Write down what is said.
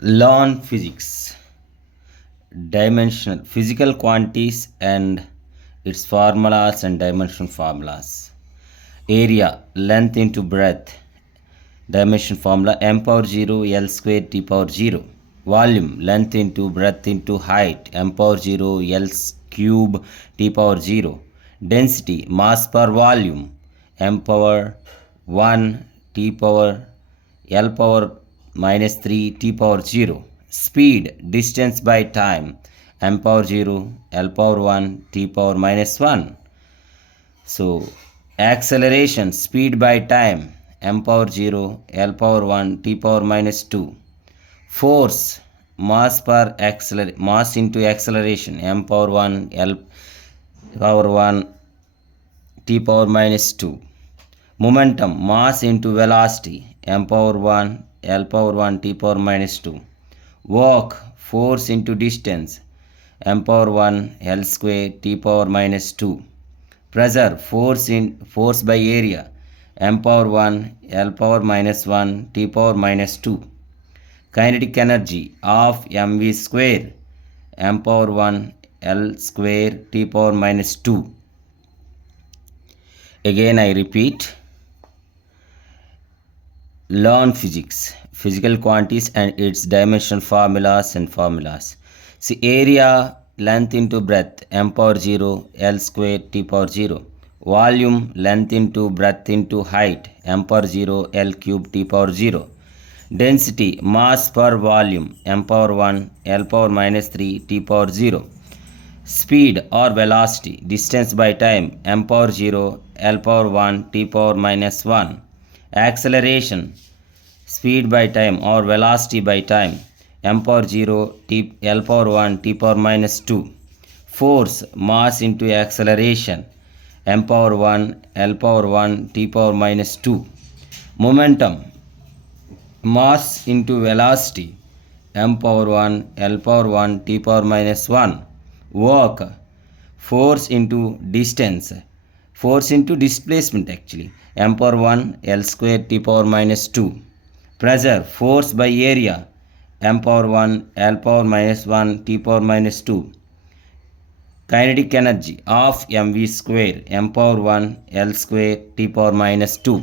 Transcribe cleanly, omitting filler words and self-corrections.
Learn physics, dimensional physical quantities and its formulas and dimensional formulas. Area, length into breadth, dimension formula m power 0 L square T power 0. Volume, length into breadth into height, m power 0 L cube T power 0. Density, mass per volume, m power 1 T power L power minus 3 T power 0. Speed, distance by time, m power 0 L power 1 T power minus 1. So acceleration, speed by time, m power 0 L power 1 T power minus 2. Force, mass into acceleration, m power 1 L power 1 T power minus 2. Momentum, mass into velocity, m power 1 L power 1 T power minus 2. Work, force into distance, m power 1 L square T power minus 2. Pressure, force by area, m power 1 L power minus 1 T power minus 2. Kinetic energy of mv square, m power 1 L square T power minus 2. Again I repeat, learn physics, physical quantities and its dimensional formulas and formulas. See, area, length into breadth, m power 0 L square T power 0. Volume, length into breadth into height, m power 0 L cube T power 0. Density, mass per volume, m power 1 L power minus 3 T power 0. Speed or velocity, distance by time, m power 0 L power 1 T power minus 1. Acceleration, speed by time or velocity by time, m power 0 T L power 1 T power minus 2. Force, mass into acceleration, m power 1 L power 1 T power minus 2. Momentum, mass into velocity, m power 1 L power 1 T power minus 1. Work, force into distance, force into displacement actually, m power 1 L square T power minus 2. Pressure, force by area, m power 1 L power minus 1 T power minus 2. Kinetic energy of mv square, m power 1 L square T power minus 2.